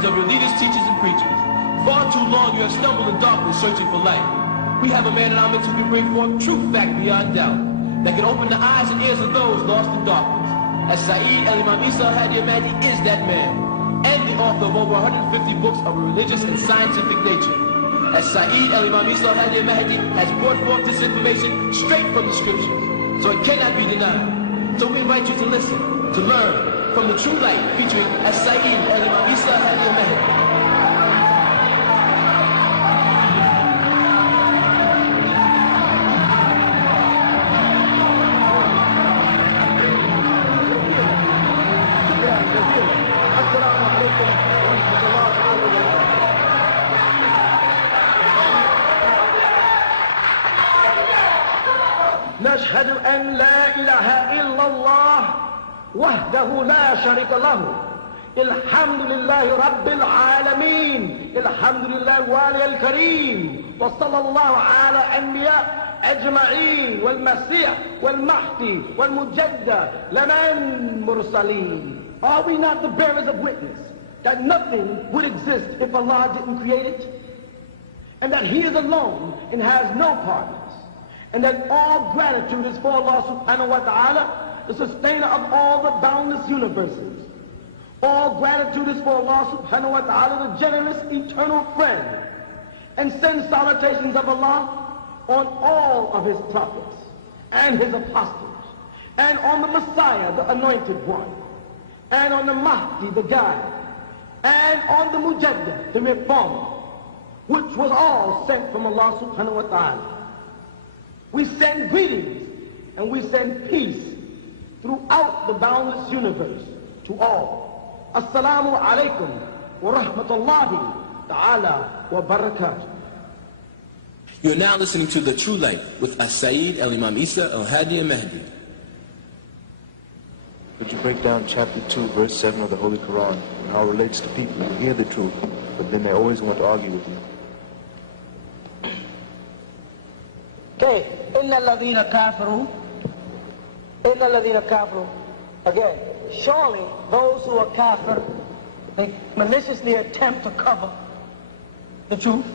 doctrines of your leaders, teachers, and preachers. Far too long you have stumbled in darkness searching for light. We have a man in our midst who can bring forth true fact beyond doubt, that can open the eyes and ears of those lost in darkness. As Saeed El-Imam Isa Al-Hadi Al-Mahdi is that man, and the author of over 150 books of a religious and scientific nature. As Saeed El-Imam Isa Al-Hadi Al-Mahdi has brought forth this information straight from the scriptures, so it cannot be denied. So we invite you to listen, to learn from the true light featuring as Saeed El-Imam Isa Al-Hadi Al-Mahdi. نشهد أن لا إله إلا الله وحده لا شريك له الحمد لله رب العالمين الحمد لله والي الكريم وصلى الله على أنبياء أجمعين والمسيح والمهدي والمجدد لمن مرسلين. Are we not the bearers of witness that nothing would exist if Allah didn't create it, and that He is alone and has no partners, and that all gratitude is for Allah subhanahu wa ta'ala, the sustainer of all the boundless universes. All gratitude is for Allah subhanahu wa ta'ala, the generous eternal friend, and send salutations of Allah on all of His prophets and His apostles, and on the Messiah, the anointed one, and on the Mahdi, the guide, and on the Mujaddid, the reformer, which was all sent from Allah subhanahu wa ta'ala. We send greetings and we send peace throughout the boundless universe to all. Assalamu alaikum wa rahmatullahi ta'ala wa barakatuh. You're now listening to The True Light with Saeed El-Imam Isa Al-Hadi Al-Mahdi. Could you break down chapter 2, verse 7 of the Holy Quran and how it relates to people who hear the truth, but then they always want to argue with you? Okay, إِنَّ الَّذِينَ كَافِرُوا, again, surely those who are kafir, they maliciously attempt to cover the truth.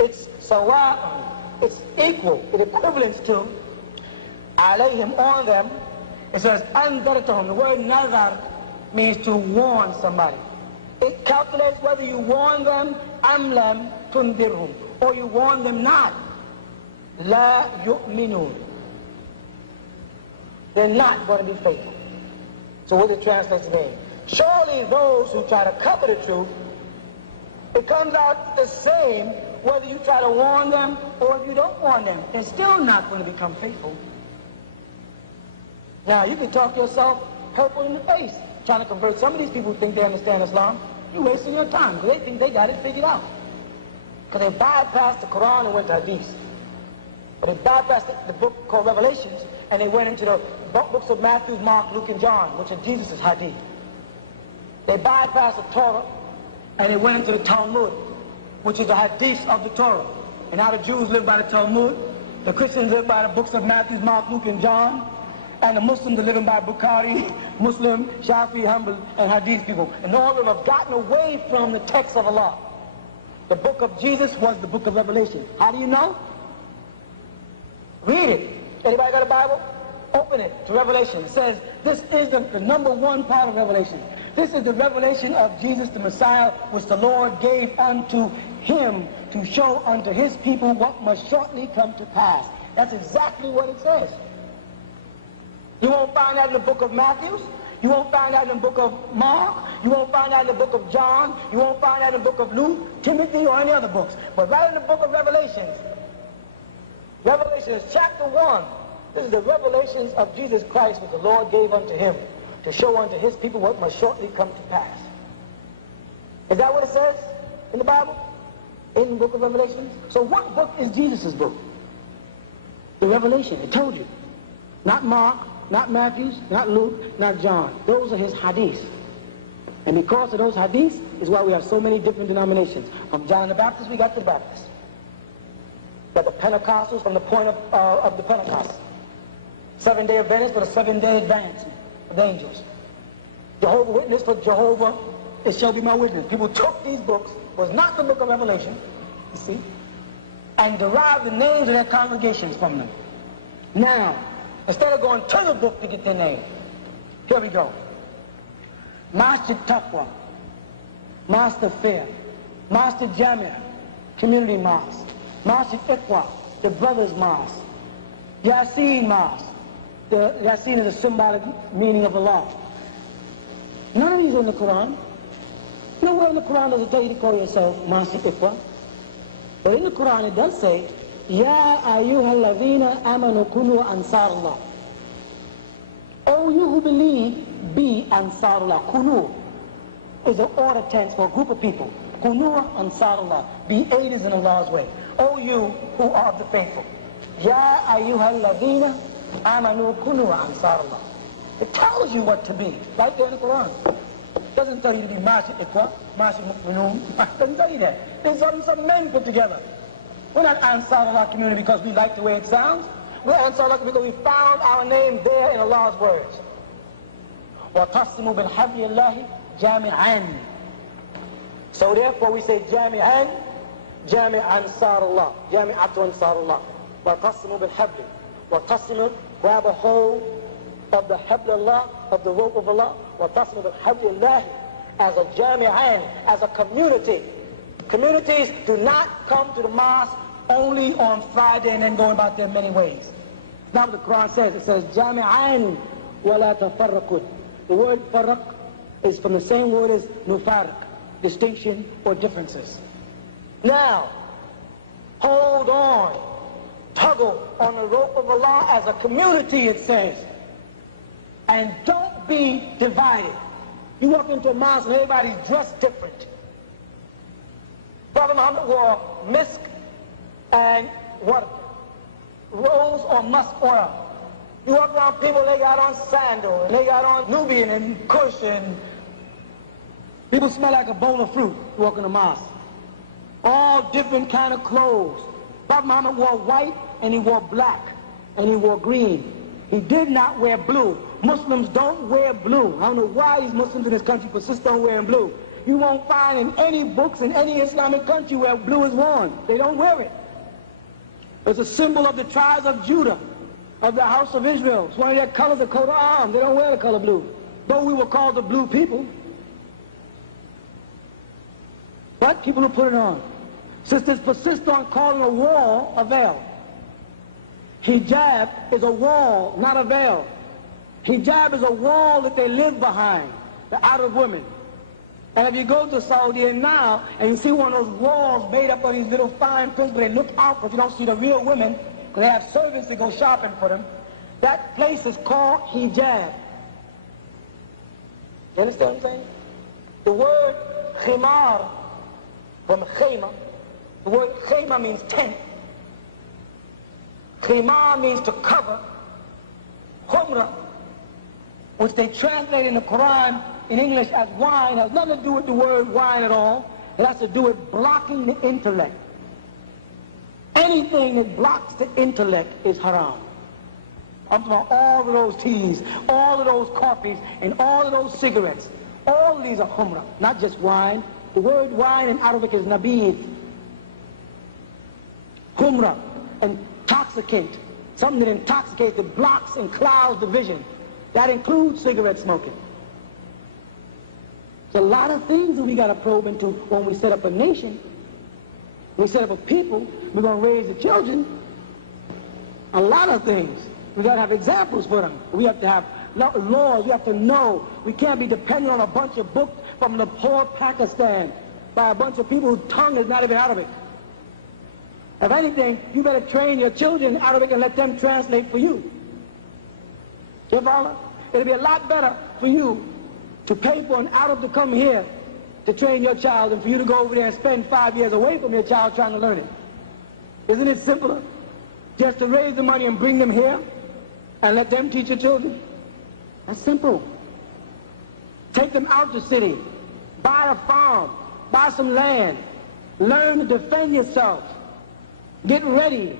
It's sawa'un, it's equal, it equivalents to alayhim, on them. It says andartahum. The word nazar means to warn somebody. It calculates whether you warn them am lam tundirhum, or you warn them not. La yu'minun. They're not going to be faithful. So what it translates to mean? Surely those who try to cover the truth, it comes out the same whether you try to warn them or if you don't warn them. They're still not going to become faithful. Now, you can talk yourself purple in the face trying to convert some of these people who think they understand Islam. You're wasting your time because they think they got it figured out. Because they bypassed the Quran and went to Hadith. But they bypassed the book called Revelations, and they went into the books of Matthew, Mark, Luke, and John, which are Jesus' Hadith. They bypassed the Torah, and they went into the Talmud, which is the Hadith of the Torah. And now the Jews live by the Talmud, the Christians live by the books of Matthew, Mark, Luke, and John, and the Muslims are living by Bukhari, Muslim, Shafi, Hanbal, and Hadith people. And all of them have gotten away from the text of Allah. The book of Jesus was the book of Revelation. How do you know? Read it. Anybody got a Bible? Open it to Revelation. It says this is the number one part of Revelation. This is the revelation of Jesus the Messiah, which the Lord gave unto him to show unto his people what must shortly come to pass. That's exactly what it says. You won't find that in the book of Matthew. You won't find that in the book of Mark. You won't find that in the book of John. You won't find that in the book of Luke, Timothy, or any other books. But right in the book of Revelations, Revelations chapter 1, this is the revelations of Jesus Christ which the Lord gave unto him to show unto his people what must shortly come to pass. Is that what it says in the Bible? In the book of Revelations? So what book is Jesus' book? The Revelation, it told you. Not Mark, not Matthew, not Luke, not John. Those are his hadiths. And because of those hadiths is why we have so many different denominations. From John the Baptist, we got the Baptists. Got the Pentecostals from the point of the Pentecost. Seventh-day Adventists for the seventh-day advancement of the angels. Jehovah's Witness for Jehovah it shall be my witness. People took these books, was not the book of Revelation, you see, and derived the names of their congregations from them. Now, instead of going to the book to get their name, here we go. Masjid Taqwa, Master Fair, Master Jamia, Community Mosque, Masjid Iqwa, the Brothers Mosque, Yasin Mosque. The Yasin is a symbolic meaning of Allah. None of these are in the Quran. Nowhere in the Quran does it tell you to call yourself Masjid Iqwa. But in the Quran it does say, Ya ayyuhalladhina amanu kunu ansarullah. Oh, you who believe, be ansarullah. Kunu is an order tense for a group of people. Kunu ansarullah. Be aiders in Allah's way. Oh, you who are of the faithful. Ya ayyuhalladhina amanu kunu ansarullah. It tells you what to be, right there in the Quran. It doesn't tell you to be Masjid Iqwa, Masjid Mu'minun. It doesn't tell you that. There's some men put together. We're not Ansarullah community because we like the way it sounds. We're Ansarullah because we found our name there in Allah's words. وَقَسِّمُوا بِالْحَبْلِ اللَّهِ جَامِعًا. So therefore we say Jami'an, Jami' Ansarullah, Jami'atu Ansarullah. وَقَسِّمُوا بِالْحَبْلِ. وَقَسِّمُوا, grab a hold of the habl Allah, of the rope of Allah, وَقَسِّمُوا بِالْحَبْلِ اللَّهِ, as a Jami'an, as a community. Communities do not come to the mosque only on Friday and then go about their many ways. Now what the Quran says, it says, Jami'an wala tafarraqun. The word farraq is from the same word as nufarq, distinction or differences. Now, hold on, tuggle on the rope of Allah as a community, it says. And don't be divided. You walk into a mosque and everybody's dressed different. Prophet Muhammad wore misk and what? Rose or musk oil. You walk around people, they got on sandal, and they got on Nubian and Kush, and people smell like a bowl of fruit. You walk in the mosque. All different kind of clothes. Prophet Muhammad wore white, and he wore black, and he wore green. He did not wear blue. Muslims don't wear blue. I don't know why these Muslims in this country persist on wearing blue. You won't find in any books in any Islamic country where blue is worn. They don't wear it. It's a symbol of the tribes of Judah, of the house of Israel. It's one of their colors, the coat of arms. They don't wear the color blue. Though we were called the blue people. But people who put it on. Sisters persist on calling a wall a veil. Hijab is a wall, not a veil. Hijab is a wall that they live behind, the Arab women. And if you go to Saudi now and you see one of those walls made up of these little fine prints, but they look out because you don't see the real women, because they have servants that go shopping for them, that place is called hijab. You understand what I'm saying? The word khimar, from khayma, the word khayma means tent. Khimar means to cover. Khumra, which they translate in the Quran in English as wine, has nothing to do with the word wine at all. It has to do with blocking the intellect. Anything that blocks the intellect is haram. I'm talking about all of those teas, all of those coffees, and all of those cigarettes. All of these are khumra, not just wine. The word wine in Arabic is nabid. Khumra, intoxicant, something that intoxicates, that blocks and clouds the vision. That includes cigarette smoking. There's a lot of things that we got to probe into when we set up a nation. When we set up a people, we're going to raise the children. A lot of things. We got to have examples for them. We have to have laws. We have to know. We can't be dependent on a bunch of books from Lahore, Pakistan, by a bunch of people whose tongue is not even Arabic. If anything, you better train your children in Arabic and let them translate for you. You follow? It'll be a lot better for you to pay for an Arab to come here to train your child than for you to go over there and spend 5 years away from your child trying to learn it. Isn't it simpler just to raise the money and bring them here and let them teach your children? That's simple. Take them out the city, buy a farm, buy some land, learn to defend yourself, get ready,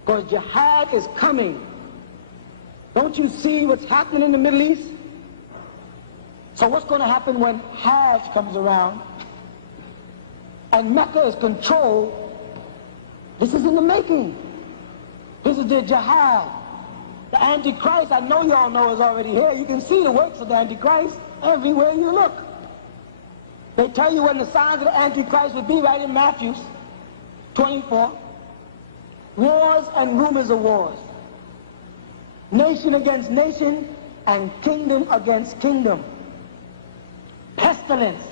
because jihad is coming. Don't you see what's happening in the Middle East? So what's going to happen when Hajj comes around and Mecca is controlled? This is in the making. This is the jihad. The Antichrist, I know y'all know, is already here. You can see the works of the Antichrist everywhere you look. They tell you when the signs of the Antichrist would be right in Matthew 24. Wars and rumors of wars. Nation against nation and kingdom against kingdom. Pestilence.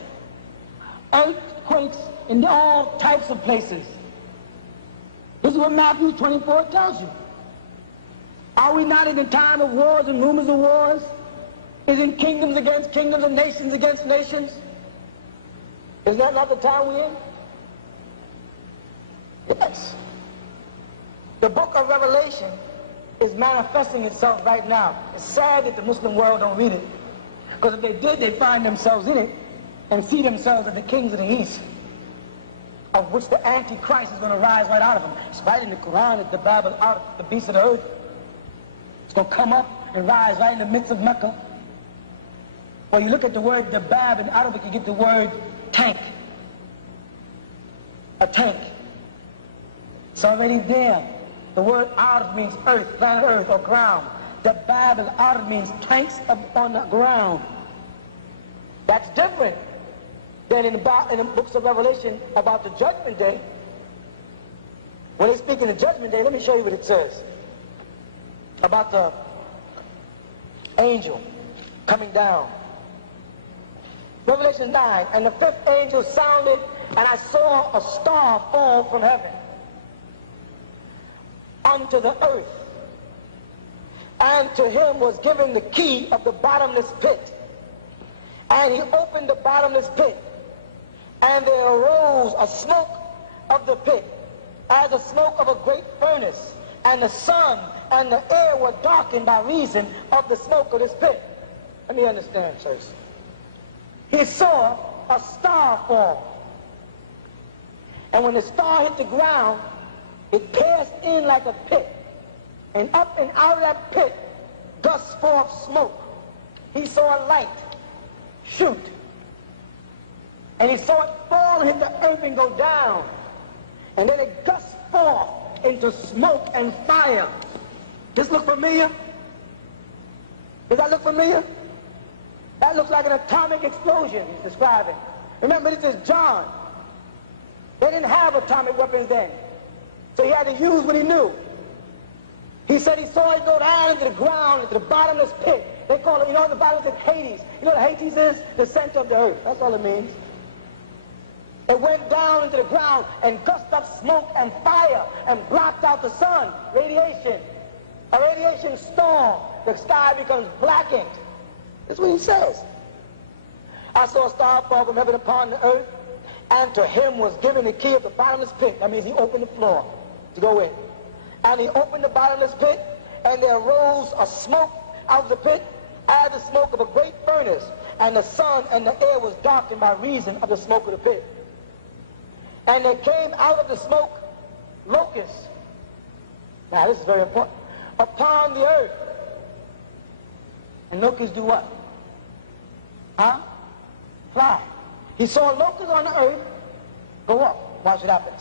Earthquakes in all types of places. This is what Matthew 24 tells you. Are we not in a time of wars and rumors of wars? Isn't kingdoms against kingdoms and nations against nations? Is that not the time we're in? Yes. The book of Revelation is manifesting itself right now. It's sad that the Muslim world don't read it. Because if they did, they'd find themselves in it and see themselves as the kings of the East, of which the Antichrist is going to rise right out of them. It's right in the Quran that the Bible out the beast of the earth. It's going to come up and rise right in the midst of Mecca. Well, you look at the word Dabab, and out of it you get the word tank. A tank. It's already there. The word Arab means earth, planet earth, or ground. Dabab and Arab means tanks up on the ground. That's different than in the books of Revelation about the judgment day. When they speak in the judgment day, let me show you what it says about the angel coming down. Revelation 9, and the fifth angel sounded, and I saw a star fall from heaven unto the earth, and to him was given the key of the bottomless pit, and he opened the bottomless pit, and there arose a smoke of the pit as the smoke of a great furnace, and the sun and the air were darkened by reason of the smoke of this pit. Let me understand, church. He saw a star fall, and when the star hit the ground, it passed in like a pit, and up and out of that pit gushed forth smoke. He saw a light shoot, and he saw it fall and hit the earth and go down, and then it gushed forth into smoke and fire. This look familiar? Does that look familiar? That looks like an atomic explosion he's describing. Remember, this is John. They didn't have atomic weapons then, so he had to use what he knew. He said he saw it go down into the ground, into the bottomless pit. They call it, you know, the bottomless pit, Hades. You know what Hades is? The center of the earth. That's all it means. It went down into the ground and gushed up smoke and fire and blocked out the sun. Radiation. A radiation storm. The sky becomes blackened. That's what he says. I saw a star fall from heaven upon the earth, and to him was given the key of the bottomless pit. That means he opened the floor to go in. And he opened the bottomless pit, and there arose a smoke out of the pit as the smoke of a great furnace, and the sun and the air was darkened by reason of the smoke of the pit. And there came out of the smoke locusts. Now this is very important. Upon the earth. And locusts do what? Huh? Fly. He saw locusts on the earth go up. Watch what happens.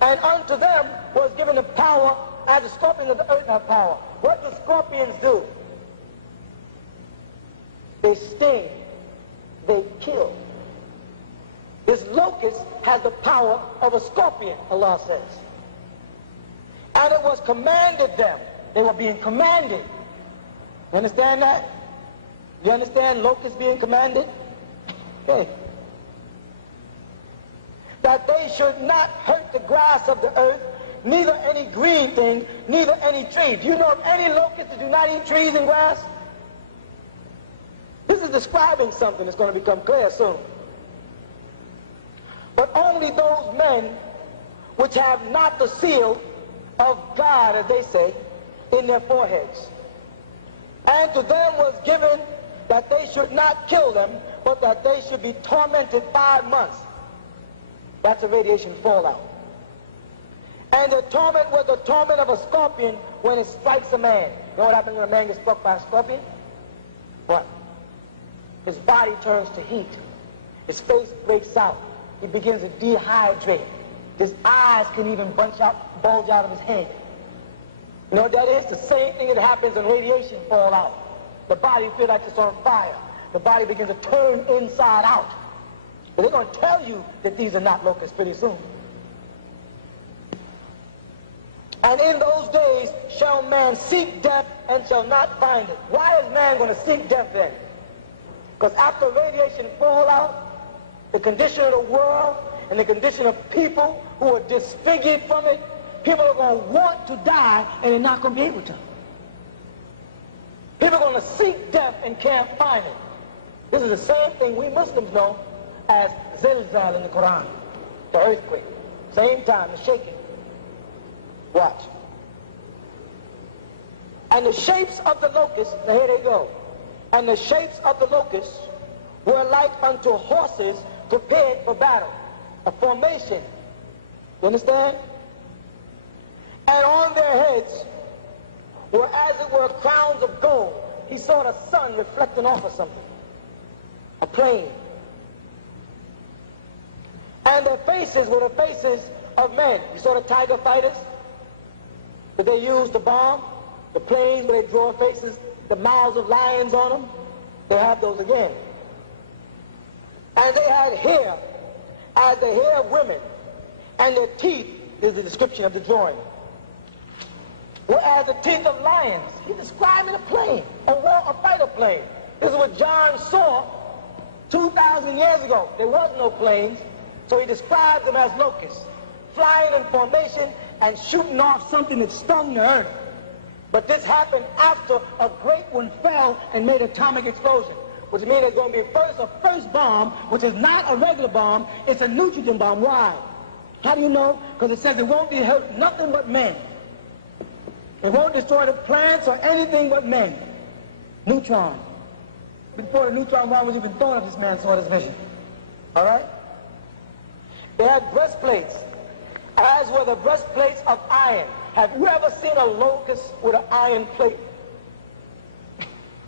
And unto them was given the power, as the scorpions of the earth have power. What do scorpions do? They sting. They kill. This locust has the power of a scorpion, Allah says. And it was commanded them. They were being commanded. You understand that? You understand locusts being commanded? Okay. That they should not hurt the grass of the earth, neither any green thing, neither any tree. Do you know of any locusts that do not eat trees and grass? This is describing something that's going to become clear soon. But only those men which have not the seal of God, as they say, in their foreheads. And to them was given that they should not kill them, but that they should be tormented 5 months. That's a radiation fallout. And the torment was the torment of a scorpion when it strikes a man. You know what happens when a man gets struck by a scorpion? What? His body turns to heat. His face breaks out. He begins to dehydrate. His eyes can even bulge out of his head. You know what that is? The same thing that happens when radiation falls out. The body feels like it's on fire. The body begins to turn inside out. But they're going to tell you that these are not locusts pretty soon. And in those days shall man seek death and shall not find it. Why is man going to seek death then? Because after radiation falls out, the condition of the world and the condition of people who are disfigured from it, people are going to want to die and they're not going to be able to. People are going to seek death and can't find it. This is the same thing we Muslims know as zilzal in the Quran, the earthquake. Same time, the shaking. Watch. And the shapes of the locusts, now here they go. And the shapes of the locusts were like unto horses prepared for battle. A formation. You understand? And on their heads were as it were crowns of gold. He saw the sun reflecting off of something. A plane. And their faces were the faces of men. You saw the tiger fighters? That they used to bomb? The planes where they draw faces, the mouths of lions on them? They have those again. And they had hair as the hair of women. And their teeth, is the description of the drawing, were as the teeth of lions. He's describing a plane, a fighter plane. This is what John saw 2,000 years ago. There was no planes, so he described them as locusts, flying in formation and shooting off something that stung the earth. But this happened after a great one fell and made atomic explosion, which means there's going to be a first bomb, which is not a regular bomb, it's a nutrient bomb. Why? How do you know? Because it says it won't be hurt nothing but men. It won't destroy the plants or anything but men. Neutron. Before the neutron bomb was even thrown up, this man saw this vision. All right? They had breastplates, as were the breastplates of iron. Have you ever seen a locust with an iron plate?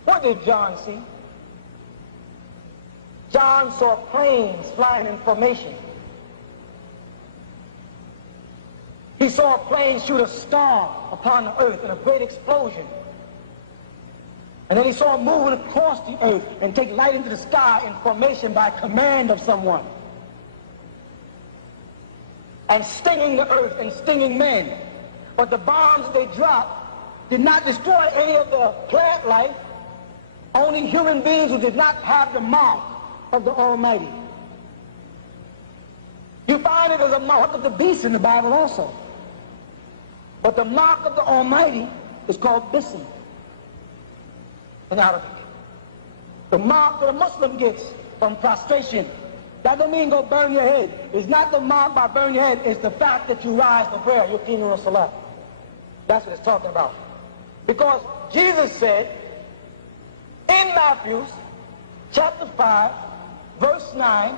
What did John see? John saw planes flying in formation. He saw a plane shoot a star upon the earth in a great explosion. And then he saw him moving across the earth and take light into the sky in formation by command of someone. And stinging the earth and stinging men. But the bombs they dropped did not destroy any of the plant life, only human beings who did not have the mark of the Almighty. You find it as a mark of the beast in the Bible also. But the mark of the Almighty is called Bism in Arabic. The mark that a Muslim gets from prostration, that don't mean go burn your head. It's not the mark by burn your head, it's the fact that you rise for prayer, your funeral salah. That's what it's talking about. Because Jesus said in Matthew chapter 5, verse 9,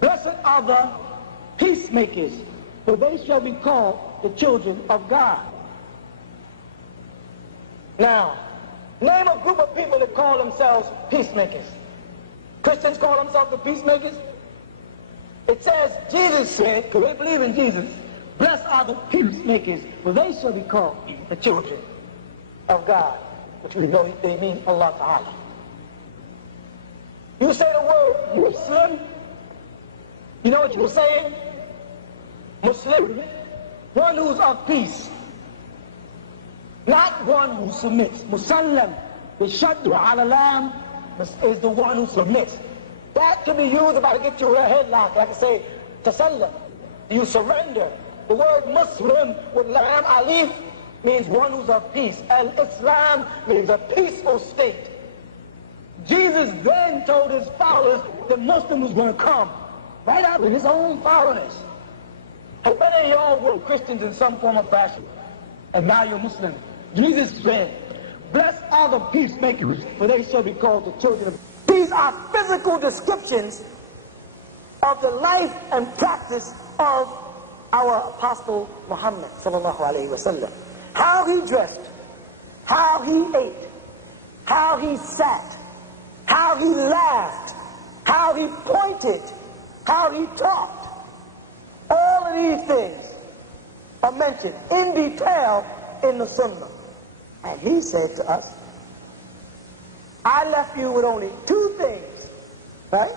blessed are the peacemakers, for they shall be called the children of God. Now, name a group of people that call themselves peacemakers. Christians call themselves the peacemakers. It says, Jesus said, because they believe in Jesus, blessed are the peacemakers, for they shall be called the children of God, which we know they mean Allah Ta'ala. You say the word Muslim, you know what you're saying? Muslim, one who's of peace, not one who submits. Musallam, the shaddu ala lam, is the one who submits. That can be used if I get you a headlock. I can say, tasallam, you surrender. The word Muslim with lam alif means one who's of peace. Al-Islam means a peaceful state. Jesus then told his followers that Muslim was going to come right out of his own followers. And many of y'all were Christians in some form or fashion, and now you're Muslim. Jesus said, blessed are the peacemakers, for they shall be called the children of God. These are physical descriptions of the life and practice of our Apostle Muhammad sallallahu alaihi wasallam. How he dressed, how he ate, how he sat, how he laughed, how he pointed, how he talked. All of these things are mentioned in detail in the Sunnah. And he said to us, I left you with only two things, right?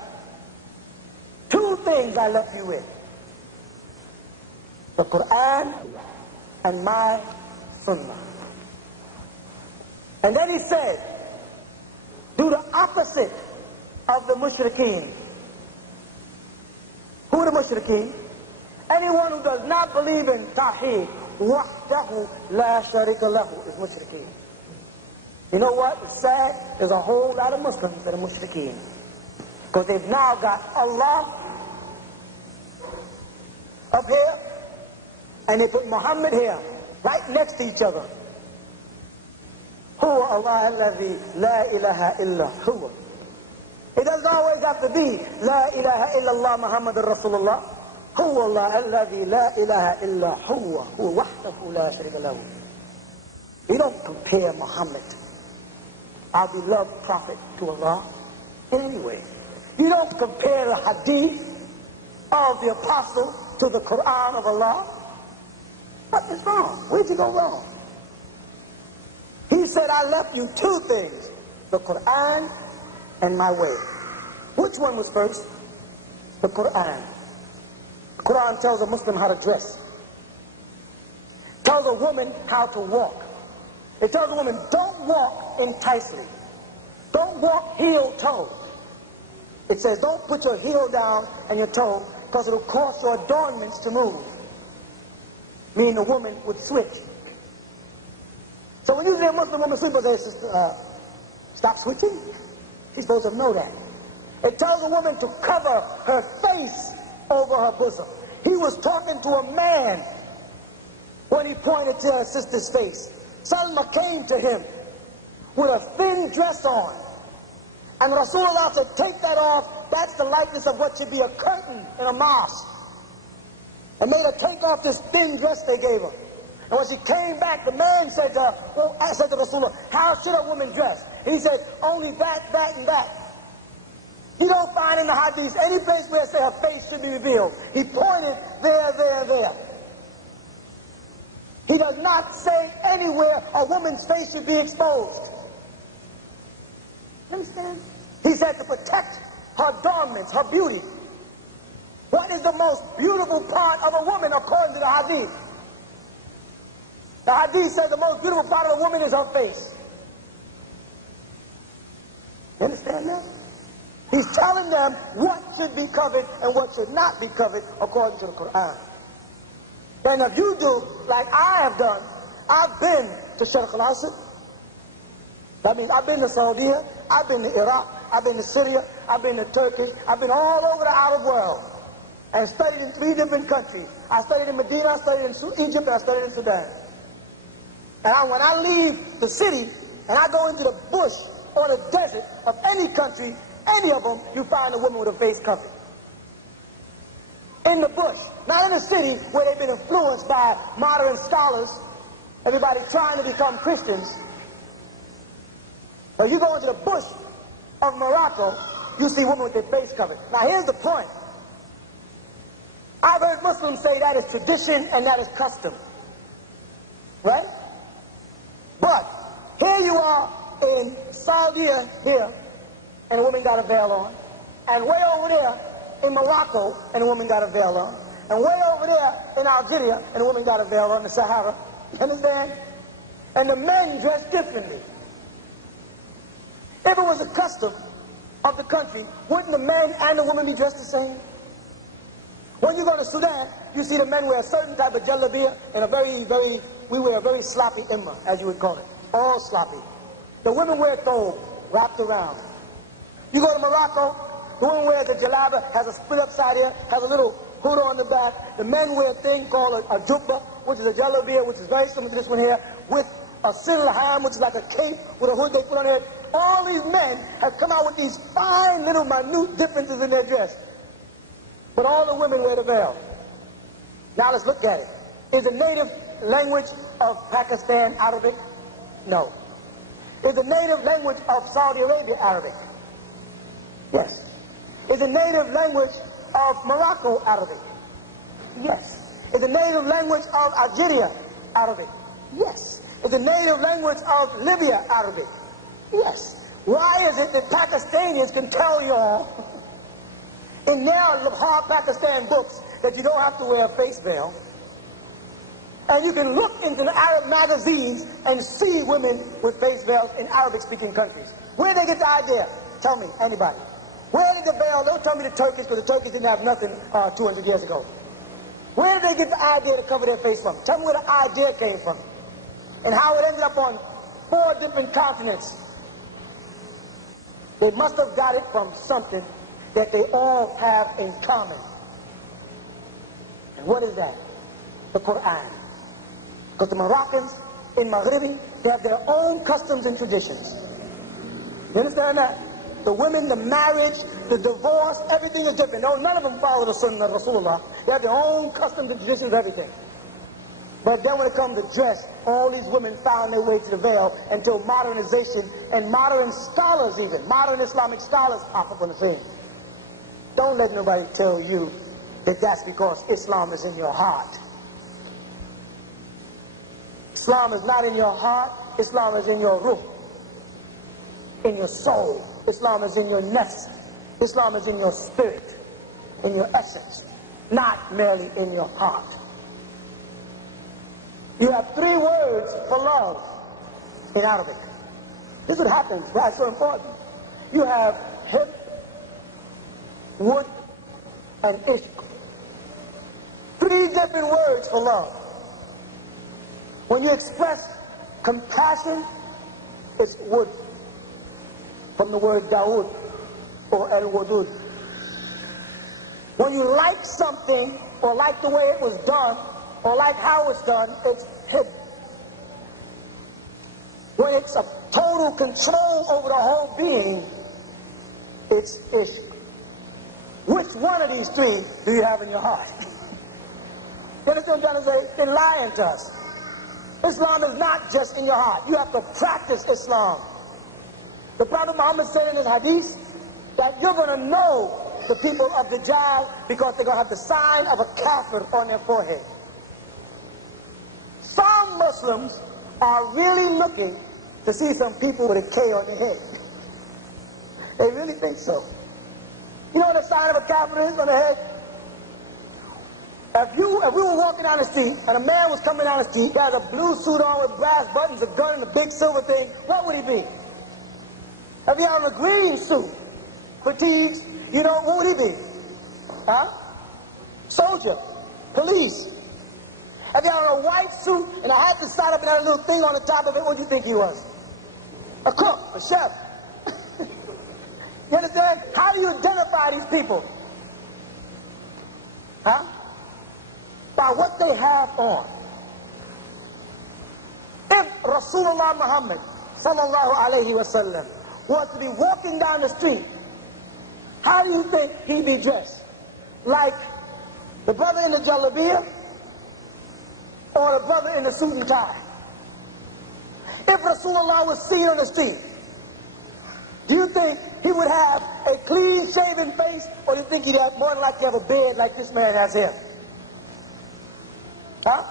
Two things I left you with. The Quran and my Sunnah. And then he said, do the opposite of the mushrikeen. Who are the mushrikeen? Anyone who does not believe in Tawheed, wahdahu la sharika lahu, is mushrikeen. You know what? It's sad. There's a whole lot of Muslims that are mushrikeen. Because they've now got Allah up here, and they put Muhammad here, right next to each other. Huwa Allah alladhi la ilaha illa huwa. It doesn't always have to be La ilaha illallah Muhammadur Rasulullah. Huwa Allah alladhi la ilaha illa huwa. Huwa wahdahu la sharika lahu. You don't compare Muhammad, our beloved prophet, to Allah in any way. You don't compare the hadith of the apostle to the Quran of Allah. What is wrong? Where'd you go wrong? He said, I left you two things, the Quran and my way. Which one was first? The Quran. The Quran tells a Muslim how to dress. Tells a woman how to walk. It tells a woman, don't walk enticingly. Don't walk heel-toe. It says, don't put your heel down and your toe, because it'll cause your adornments to move. Meaning the woman would switch. So when you see a Muslim woman switch, they say, stop switching. She's supposed to know that. It tells a woman to cover her face over her bosom. He was talking to a man when he pointed to her sister's face. Salma came to him with a thin dress on. And Rasulullah said, take that off. That's the likeness of what should be a curtain in a mosque. And made her take off this thin dress they gave her. And when she came back, the man said to her, well, I said to Rasulullah, how should a woman dress? And he said, only that, that, and that. You don't find in the hadith any place where it says her face should be revealed. He pointed there, there, there. He does not say anywhere a woman's face should be exposed. You understand? He said to protect her adornments, her beauty. What is the most beautiful part of a woman according to the hadith? The hadith says the most beautiful part of a woman is her face. You understand that? He's telling them what should be covered and what should not be covered according to the Quran. And if you do like I have done, I've been to Sharq al-Asad. That means I've been to Saudi, I've been to Iraq, I've been to Syria, I've been to Turkey, I've been all over the Arab world and studied in 3 different countries. I studied in Medina, I studied in Egypt, and I studied in Sudan. And when I leave the city and I go into the bush or the desert of any country, any of them, you find a woman with a face covered. In the bush, not in the city where they've been influenced by modern scholars, everybody trying to become Christians. But you go into the bush of Morocco, you see women with their face covered. Now here's the point. I've heard Muslims say that is tradition and that is custom. Right? But here you are in Saudi here, and a woman got a veil on. And way over there in Morocco, and a woman got a veil on. And way over there in Algeria, and a woman got a veil on the Sahara. You understand? And the men dress differently. If it was a custom of the country, wouldn't the men and the women be dressed the same? When you go to Sudan, you see the men wear a certain type of jalabiya and we wear a very sloppy imma, as you would call it. All sloppy. The women wear thobe, wrapped around. You go to Morocco, the woman wears a jalaba, has a split up side here, has a little hood on the back. The men wear a thing called a jubba, which is a jalabiya, which is very similar to this one here, with a silham, which is like a cape with a hood they put on it. All these men have come out with these fine little minute differences in their dress. But all the women wear the veil. Now let's look at it. Is the native language of Pakistan Arabic? No. Is the native language of Saudi Arabia Arabic? Yes. Is the native language of Morocco Arabic? Yes. Is the native language of Algeria Arabic? Yes. Is the native language of Libya Arabic? Yes. Why is it that Pakistanis can tell you all in their hard Pakistan books that you don't have to wear a face veil? And you can look into the Arab magazines and see women with face veils in Arabic-speaking countries. Where did they get the idea? Tell me, anybody. Where did the veil? Don't tell me the Turkish, because the Turkish didn't have nothing 200 years ago. Where did they get the idea to cover their face from? Tell me where the idea came from. And how it ended up on 4 different continents. They must have got it from something that they all have in common. And what is that? The Quran. Because the Moroccans in Maghribi, they have their own customs and traditions. You understand that? The women, the marriage, the divorce, everything is different. No, none of them follow the Sunnah of Rasulullah. They have their own customs and traditions, everything. But then when it comes to dress, all these women found their way to the veil until modernization and modern scholars even, modern Islamic scholars pop up on the scene. Don't let nobody tell you that that's because Islam is in your heart. Islam is not in your heart. Islam is in your ruh, in your soul. Islam is in your nafs. Islam is in your spirit, in your essence, not merely in your heart. You have 3 words for love in Arabic. This is what happens. Why it's so important. You have hib, wood, and ishq. 3 different words for love. When you express compassion, it's wood, from the word Dawood or El-Wadud. When you like something or like the way it was done or like how it's done, it's hib. When it's a total control over the whole being, it's ishq. Which one of these 3 do you have in your heart? You understand what I'm trying to say? They're lying to us. Islam is not just in your heart. You have to practice Islam. The Prophet Muhammad said in his hadith that you're going to know the people of Dajjal because they're going to have the sign of a kafir on their forehead. Some Muslims are really looking to see some people with a K on their head. They really think so. You know what the sign of a kafir is on the head? If we were walking down the street and a man was coming down the street, he had a blue suit on with brass buttons, a gun, and a big silver thing, what would he be? If he had a green suit, fatigues, you know, what would he be? Huh? Soldier, police. If he had a white suit and a hat that sat up and had a little thing on the top of it, what do you think he was? A cook, a chef. You understand? How do you identify these people? Huh? By what they have on. If Rasulullah Muhammad sallallahu alayhi wa sallam was to be walking down the street, how do you think he'd be dressed? Like the brother in the jalabiyah or the brother in the suit and tie? If Rasulullah was seen on the street, do you think he would have a clean-shaven face, or do you think he'd have more than likely have a beard like this man has here? Huh?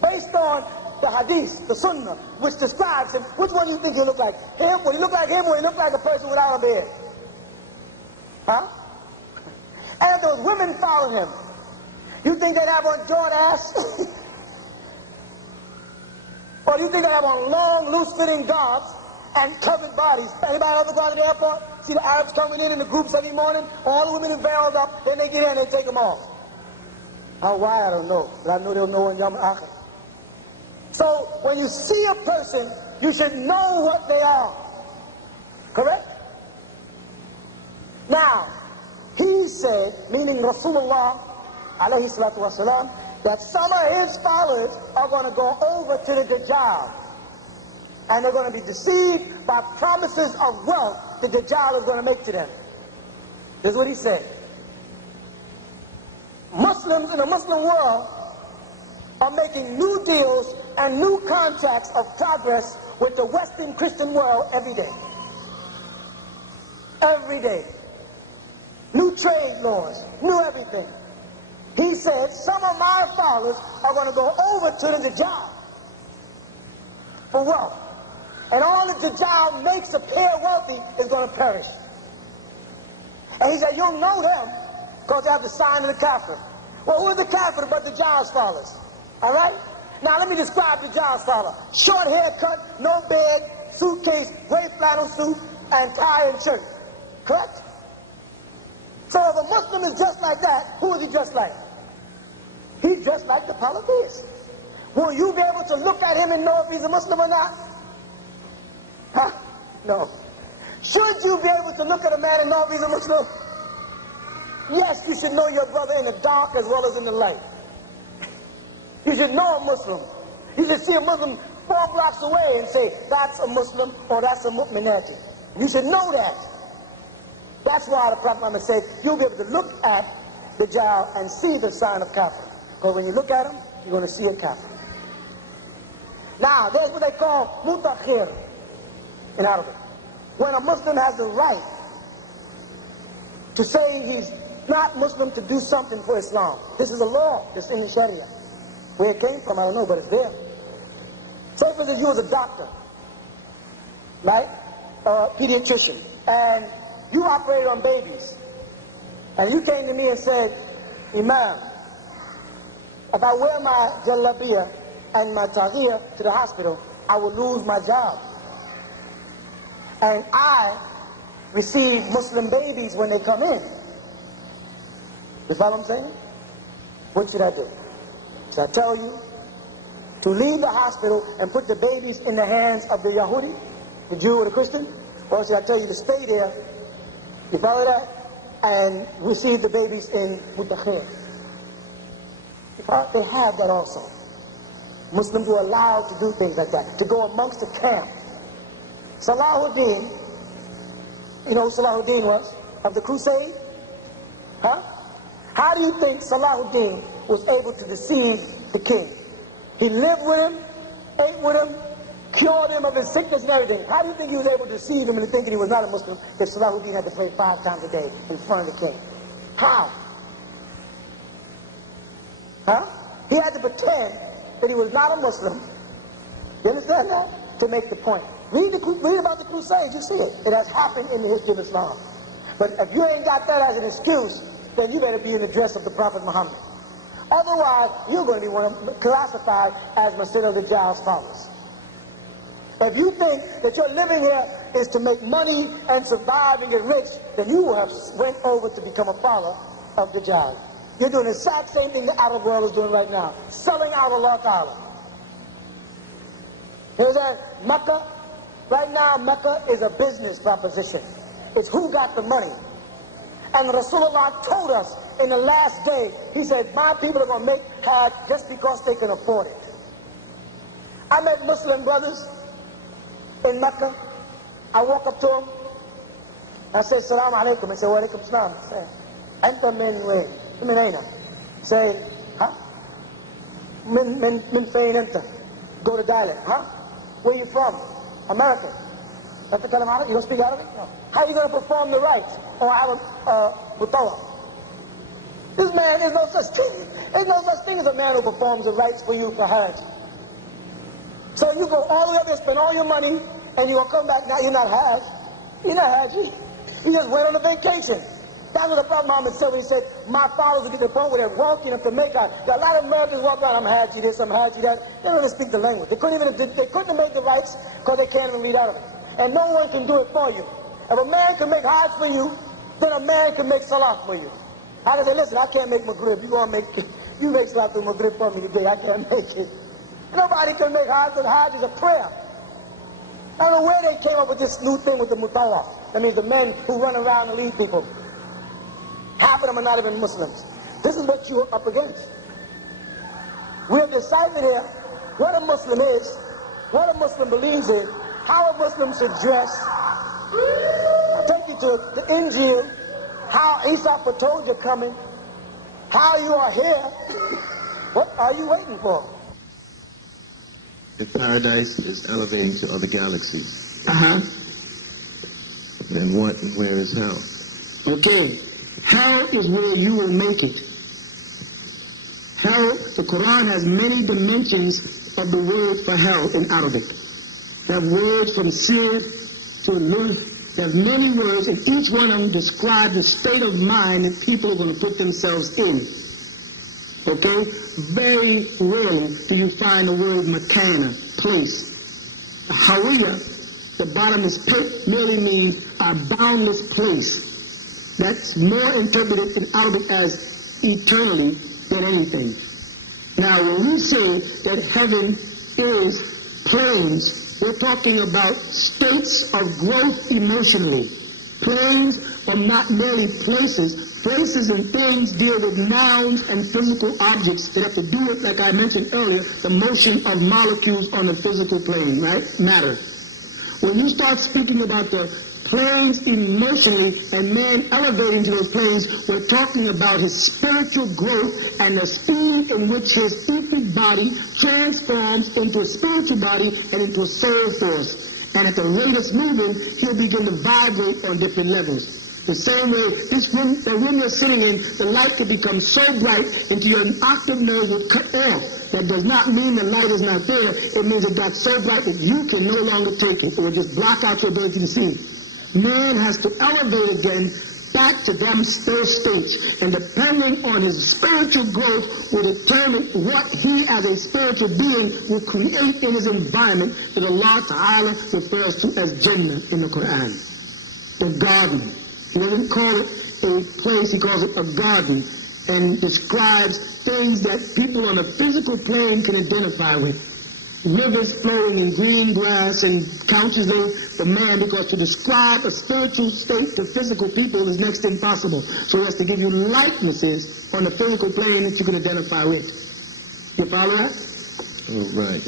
Based on the hadith, the sunnah, which describes him, which one do you think he look like? Him? Would he look like him, or would he look like a person without a beard? Huh? And if those women followed him, you think they'd have on Jordan ass? Or do you think they'd have on long, loose-fitting garbs and covered bodies? Anybody ever go to the airport? See the Arabs coming in the groups every morning? All the women are veiled up, then they get in and they take them off. How, why, I don't know. But I know they'll know in Yom Akhir. So, when you see a person, you should know what they are. Correct? Now, he said, meaning Rasulullah, alayhi salatu wasalam, that some of his followers are going to go over to the Dajjal. And they're going to be deceived by promises of wealth the Dajjal is going to make to them. This is what he said. Muslims in the Muslim world are making new deals and new contracts of progress with the Western Christian world every day. every day. New trade laws, new everything. He said, some of my fathers are going to go over to the Dajjal for wealth. And all the Dajjal makes appear wealthy is going to perish. And he said, you'll know them because they have the sign of the Kafir. Well, who is the Kafir but the Dajjal's fathers? All right? Now, let me describe the Dajjal's father. Short haircut, no bed, suitcase, gray flannel suit, and tie and shirt. Correct? So if a Muslim is just like that, who is he just like? He's just like the polytheist. Will you be able to look at him and know if he's a Muslim or not? Huh? No. Should you be able to look at a man and know if he's a Muslim? Yes, you should know your brother in the dark as well as in the light. You should know a Muslim. You should see a Muslim 4 blocks away and say, that's a Muslim or that's a mu'minati. You should know that. That's why the Prophet Muhammad said, you'll be able to look at the Dajjal and see the sign of Kafir. Because when you look at him, you're going to see a Kafir. Now, there's what they call mutakhir in Arabic. When a Muslim has the right to say he's not Muslim to do something for Islam. This is a law that's in the Sharia. Where it came from, I don't know, but it's there. Say, for instance, you was a doctor, right? A pediatrician, and you operated on babies. And you came to me and said, Imam, if I wear my jalabiya and my taghiyya to the hospital, I will lose my job. And I receive Muslim babies when they come in. You follow what I'm saying? What should I do? Should I tell you to leave the hospital and put the babies in the hands of the Yahudi, the Jew or the Christian? Or should I tell you to stay there, you follow that, and receive the babies in mutakhir? They have that also. Muslims were allowed to do things like that, to go amongst the camp. Salahuddin, you know who Salahuddin was? Of the crusade? Huh? How do you think Salahuddin was able to deceive the king? He lived with him, ate with him, cured him of his sickness and everything. How do you think he was able to deceive him into thinking he was not a Muslim if Salahuddin had to pray 5 times a day in front of the king? How? Huh? He had to pretend that he was not a Muslim. You understand that? To make the point. Read about the Crusades, you see it. It has happened in the history of Islam. But if you ain't got that as an excuse, then you better be in the dress of the Prophet Muhammad. Otherwise, you're going to be classified as Masjid al-Dajjal's followers. If you think that your living here is to make money and survive and get rich, then you will have went over to become a follower of Dajjal. You're doing the exact same thing the Arab world is doing right now, selling out Allah Ta'ala. Here's that Mecca. Right now, Mecca is a business proposition. It's who got the money. And Rasulullah told us in the last day, he said, my people are going to make Hajj just because they can afford it. I met Muslim brothers in Mecca. I walk up to them. I say, Salaam alaikum. He said, wa alaikum salam. I say, Anta min wayn? Min aina? Say, huh? Min fayn anta? Go to dialect. Huh? Where you from? America. You don't speak Arabic? No. How are you going to perform the rites? Or have a mutawaf? This man, there's no such thing. There's no such thing as a man who performs the rites for you for Hajj. So you go all the way up there, spend all your money, and you're going to come back, now you're not Hajj. You're not Hajj. You just went on a vacation. That's what the Prophet Muhammad said when he said, my followers will get to the point where they're walking up to Mecca. A lot of Americans walk around, I'm Hajj this, I'm Hajj that. They don't even speak the language. They couldn't have made the rites because they can't even read Arabic. And no one can do it for you. If a man can make Hajj for you, then a man can make Salah for you. I can say, listen, I can't make Maghrib. You make Salah through Maghrib for me today. I can't make it. Nobody can make Hajj because Hajj is a prayer. I don't know where they came up with this new thing with the mutawaf. That means the men who run around and lead people. Half of them are not even Muslims. This is what you're up against. We have decided here what a Muslim is, what a Muslim believes in, how a Muslim should dress. I'll take you to the Injil, how Isa foretold you're coming, how you are here. What are you waiting for? If paradise is elevating to other galaxies, And what and where is hell? Okay, hell is where you will make it. Hell, the Quran has many dimensions of the word for hell in Arabic. They have words from sir to lur. They have many words, and each one of them describes the state of mind that people are going to put themselves in. Okay? Very rarely do you find the word makana, place. Hawiya, the bottomless pit, merely means a boundless place. That's more interpreted in Arabic as eternally than anything. Now, when we say that heaven is planes, we're talking about states of growth emotionally. Planes are not merely places. Places and things deal with nouns and physical objects that have to do with, like I mentioned earlier, the motion of molecules on the physical plane, right? Matter. When you start speaking about the planes emotionally and man elevating to those planes, we're talking about his spiritual growth and the speed in which his etheric body transforms into a spiritual body and into a soul force. And at the rate it's moving, he'll begin to vibrate on different levels. The same way, this room, the room you're sitting in, the light could become so bright until your octave nerve would cut off. That does not mean the light is not there. It means it got so bright that you can no longer take it. It will just block out your ability to see. Man has to elevate again back to those states. And depending on his spiritual growth will determine what he as a spiritual being will create in his environment that Allah Ta'ala refers to as Jannah in the Quran. The garden. He doesn't call it a place, he calls it a garden, and describes things that people on a physical plane can identify with. Rivers flowing in green grass and couches the man, because to describe a spiritual state to physical people is next to impossible. So he has to give you likenesses on the physical plane that you can identify with. You follow that? Oh, right.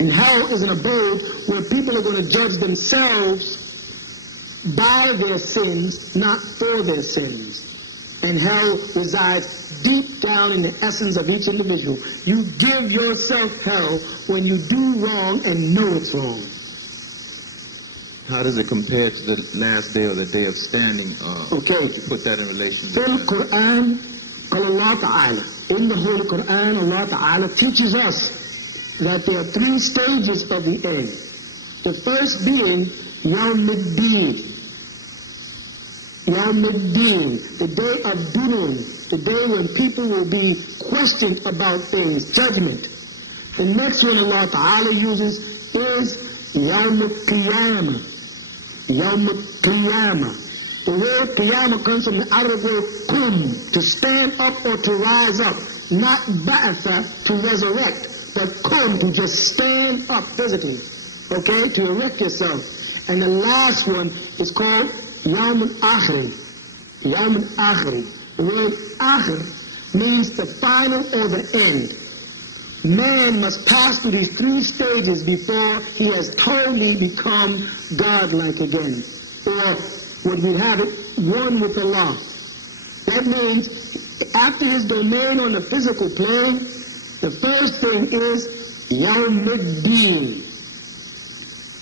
And hell is an abode where people are going to judge themselves by their sins, not for their sins. And hell resides deep down in the essence of each individual. You give yourself hell when you do wrong and know it's wrong. How does it compare to the last day or the day of standing? Okay. Would you put that in relation to In the Quran, Allah Ta'ala, in the Holy Quran, Allah Ta'ala teaches us that there are three stages of the end. The first being Yawm-ud-Din. Yawm-ud-Din, the day of doom, the day when people will be questioned about things, judgment. The next one Allah Ta'ala uses is Yawm-al-Qiyamah. Yawm-al-Qiyamah. The word Qiyamah comes from the Arabic word Qum, to stand up or to rise up. Not Ba'atha, to resurrect, but Qum, to just stand up physically. Okay? To erect yourself. And the last one is called Yawm al-Akhir. Yawm al-Akhir. The word Akhir means the final or the end. Man must pass through these three stages before he has totally become God-like again. Or, when we have it, one with Allah. That means, after his domain on the physical plane, the first thing is Yawm-ud-Din.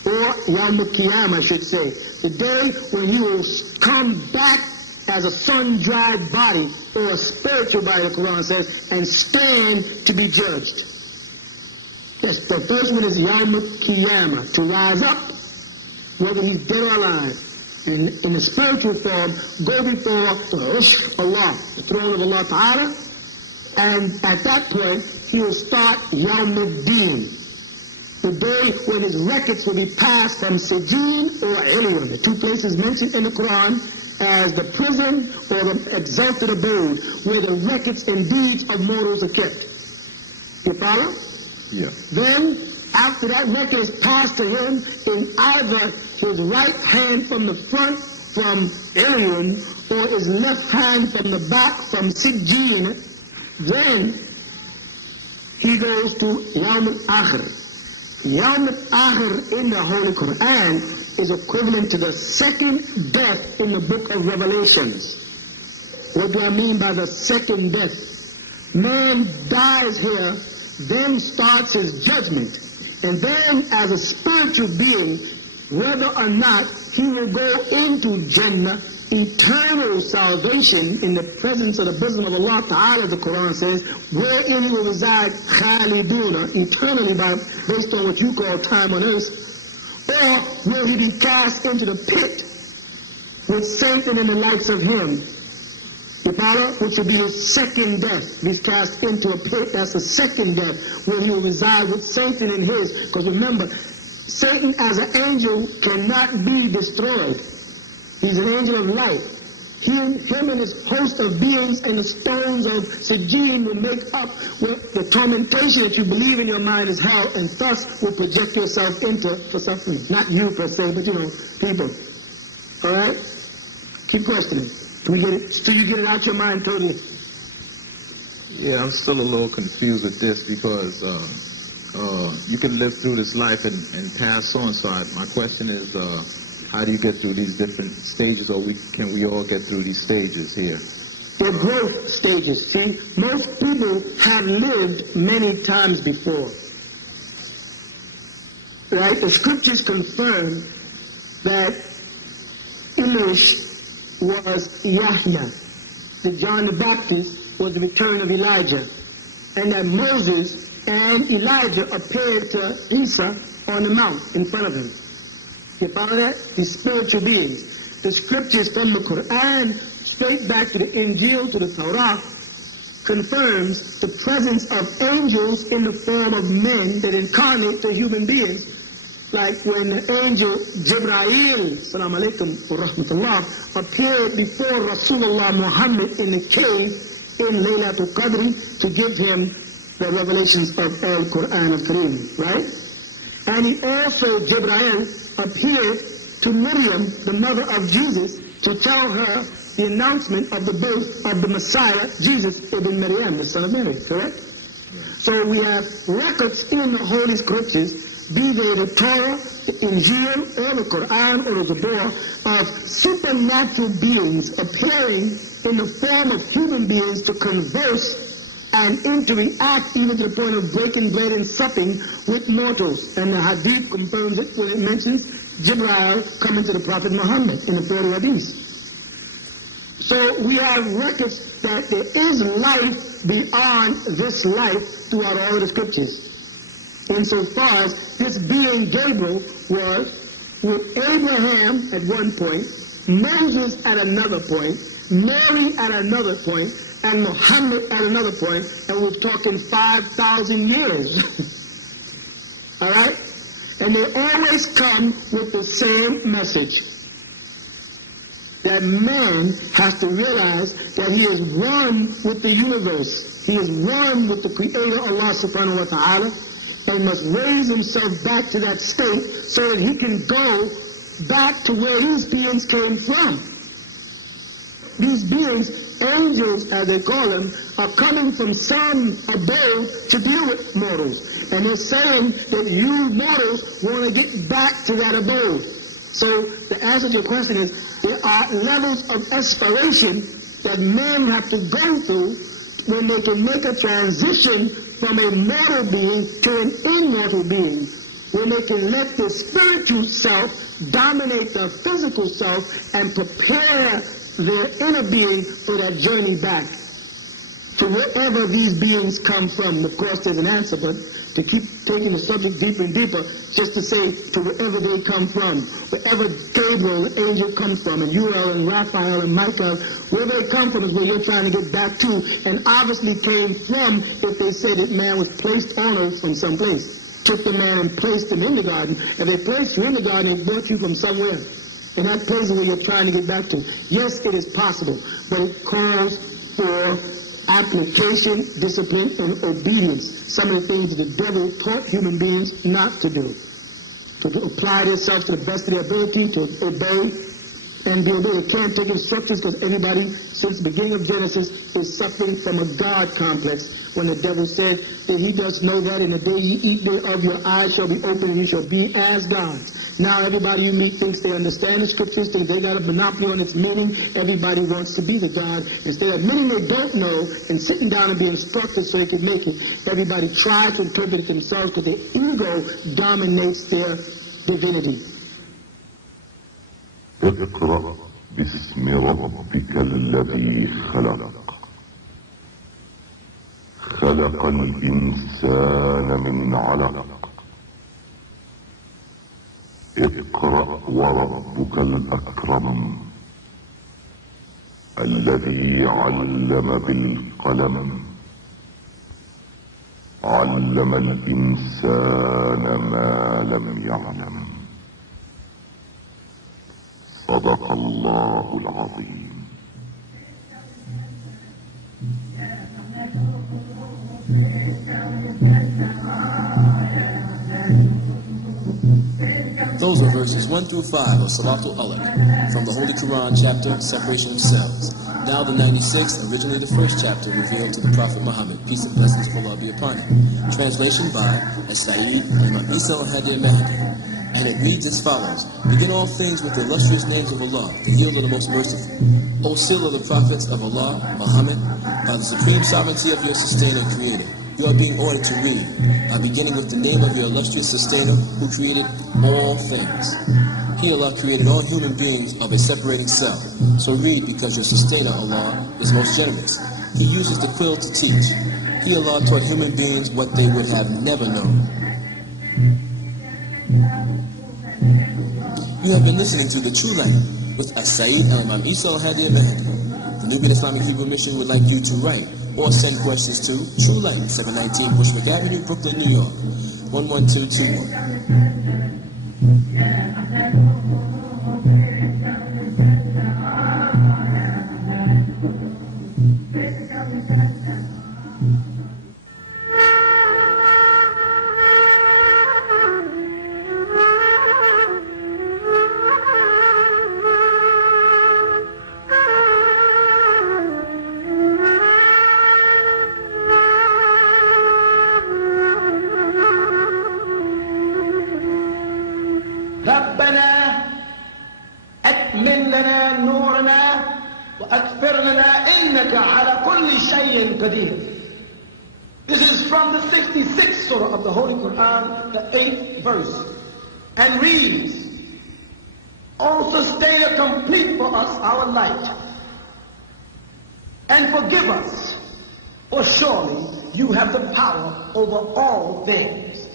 Or Yawm al-Qiyamah, I should say. The day when he will come back as a sun-dried body, or a spiritual body, the Quran says, and stand to be judged. Yes, the first one is Yawm al-Qiyamah, to rise up, whether he's dead or alive. And in the spiritual form, go before the Ush Allah, the throne of Allah Ta'ala, and at that point, he will start Yawm-ud-Din. The day when his records will be passed from Sijin or Ilion, the two places mentioned in the Quran as the prison or the exalted abode, where the records and deeds of mortals are kept. You follow? Yeah. Then, after that record is passed to him in either his right hand from the front from Ilion or his left hand from the back from Sijin, then he goes to Yawm al-Akhir. Yawm al-Akhir in the Holy Quran is equivalent to the second death in the book of Revelations. What do I mean by the second death? Man dies here, then starts his judgment. And then as a spiritual being, whether or not he will go into Jannah, eternal salvation in the presence of the bosom of Allah Ta'ala, the Quran says, wherein he will reside khaliduna, eternally, based on what you call time on earth, or will he be cast into the pit with Satan and the likes of him, which will be his second death. He's cast into a pit, that's the second death, where he will reside with Satan and his. Because remember, Satan as an angel cannot be destroyed. He's an angel of light. Him and his host of beings and the stones of Sijin will make up the tormentation that you believe in your mind is hell, and thus will project yourself into for suffering. Not you per se, but people. All right? Keep questioning. Till you get it out your mind totally. Yeah, I'm still a little confused with this because you can live through this life and pass on. So my question is, how do you get through these different stages, or can we all get through these stages here? They're growth stages. See, most people have lived many times before. Right? The scriptures confirm that English was Yahya, that John the Baptist was the return of Elijah, and that Moses and Elijah appeared to Isa on the mount in front of him. You follow that? These spiritual beings. The scriptures from the Quran, straight back to the Injil, to the Torah, confirms the presence of angels in the form of men that incarnate the human beings. Like when the angel Jibreel, salam alaikum wa rahmatullah, appeared before Rasulullah Muhammad in the cave in Laylatul Qadr to give him the revelations of Al-Quran al-Kareem, right? And he also, Jibreel, appeared to Miriam, the mother of Jesus, to tell her the announcement of the birth of the Messiah, Jesus ibn Maryam, the son of Mary, correct? So we have records in the Holy Scriptures, be they the Torah, the Injil, or the Quran, or the Zabur, of supernatural beings appearing in the form of human beings to converse and interact even to the point of breaking bread and supping with mortals. And the Hadith confirms it when it mentions Jibreel coming to the Prophet Muhammad in the 40 Hadiths. So we have records that there is life beyond this life throughout all of the scriptures. Insofar as this being Gabriel was with Abraham at one point, Moses at another point, Mary at another point, and Muhammad at another point, and we're talking 5,000 years. All right? And they always come with the same message. That man has to realize that he is one with the universe. He is one with the Creator, Allah subhanahu wa ta'ala, and must raise himself back to that state so that he can go back to where these beings came from. These beings, angels as they call them, are coming from some abode to deal with mortals. And they're saying that you mortals want to get back to that abode. So the answer to your question is, there are levels of aspiration that men have to go through when they can make a transition from a mortal being to an immortal being. When they can let the spiritual self dominate the physical self and prepare their inner being for that journey back to wherever these beings come from. Of course, there's an answer, but to keep taking the subject deeper and deeper, just to say to wherever they come from, wherever Gabriel, the angel, comes from, and Uriel and Raphael and Michael, where they come from is where you're trying to get back to, and obviously came from if they said that man was placed on earth from some place. Took the man and placed him in the garden. If they placed you in the garden, they brought you from somewhere. And that place is where you're trying to get back to. Yes, it is possible, but it calls for application, discipline, and obedience. Some of the things that the devil taught human beings not to do. To apply themselves to the best of their ability, to obey and be obeyed. They can't take instructions because everybody, since the beginning of Genesis, is suffering from a God complex. When the devil said that he does know that in the day you eat thereof, your eyes shall be open and you shall be as gods. Now everybody you meet thinks they understand the scriptures, think they got a monopoly on its meaning. Everybody wants to be the God. Instead of admitting they don't know and sitting down and being instructed so they can make it, everybody tries to interpret it themselves because their ego dominates their divinity. اقرأ باسم ربك الذي خلق خلق الإنسان من علق اقرأ وربك الأكرم الذي علم بالقلم علم الإنسان ما لم يعلم صدق الله العظيم. Those are verses 1 through 5 of Salatul Alaq from the Holy Quran chapter, Separation of Cells. Now the 96th, originally the first chapter, revealed to the Prophet Muhammad, peace and blessings of Allah be upon him. Translation by As-Sa'id Imam Isa al-Hadi al-Mahdi. And it reads as follows: Begin all things with the illustrious names of Allah, the yield of the most merciful. O seal of the prophets of Allah, Muhammad, by the supreme sovereignty of your sustainer and creator, you are being ordered to read, by beginning with the name of your illustrious sustainer who created all things. He, Allah, created all human beings of a separating cell. So read, because your sustainer, Allah, is most generous. He uses the quill to teach. He, Allah, taught human beings what they would have never known. You have been listening to The True Light with As-Sa'id Imam Isa al-Hadi al-Mahdi. The Nubian Islamic Hebrew Mission would like you to write or send questions to True Light, 719 Bushwick Avenue, Brooklyn, New York, 11221. ربنا أكمل لنا نورنا وأكفر لنا إنك على كل شيء قدير. This is from the 66th surah of the Holy Quran, the 8th verse, and reads, O Sustainer, complete for us our light and forgive us, for surely you have the power over all things.